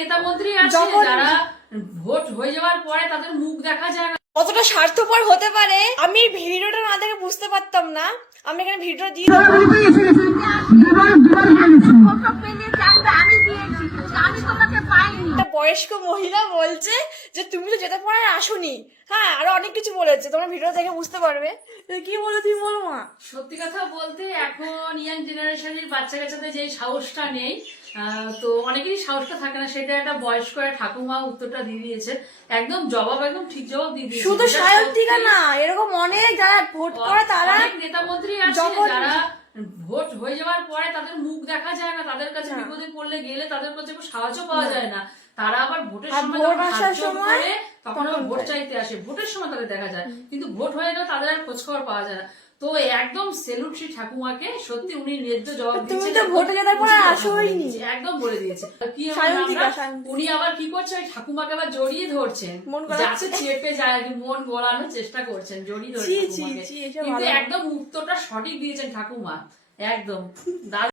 নেতা মন্ত্রী আছে যারা ভোট হয়ে যাওয়ার পরে তাদের মুখ দেখা যায় না। কতটা স্বার্থপর হতে পারে আমি ভিডিওটা না দেখে বুঝতে পারতাম না। আমি এখানে ভিডিও দিয়ে বয়স্ক মহিলা বলছে যে তুমি তো যেতে পারো আসুনি। হ্যাঁ, আরো অনেক কিছু বলেছে, তোমরা ভিডিও দেখে বুঝতে পারবে। কি বলে তুমি বলো মা। সত্যি কথা বলতে এখন ইয়াং জেনারেশনের বাচ্চা কাচ্চাদের যে সাহসটা নেই, তো অনেকেরই সাহসটা থাকে না, সেটা একটা বয়স্ক ঠাকুমা উত্তরটা দিয়ে দিয়েছে, একদম জবাব, একদম ঠিক জবাব দিয়ে দিয়েছে। শুধু সায়ন্তিকা না, এরকম অনেক যারা ভোট করে তারা নেতা মন্ত্রী আছে যারা ভোট হয়ে যাওয়ার পরে তাদের মুখ দেখা যায় না, তাদের কাছে বিপদে পড়লে গেলে তাদের কাছে সাহায্য পাওয়া যায় না। তারা আবার ভোটের সময় তখন ভোট চাইতে আসে, ভোটের সময় তাদের দেখা যায়, কিন্তু ভোট হয়ে গেলে তাদের আর খোঁজ খবর পাওয়া যায় না। তো একদম সেলুট সেই ঠাকুমাকে, সত্যি উনি ন্যায্য জবাব দিয়েছেন, একদম বলে দিয়েছে। কি উনি আবার কি করছে, ওই ঠাকুমাকে আবার জড়িয়ে ধরছেন, যাতে চেপে যায় আর কি, মন গলানোর চেষ্টা করছেন, জড়িয়ে ধরে ঠাকুমাকে, কিন্তু একদম উত্তরটা সঠিক দিয়েছেন ঠাকুমা, একদম।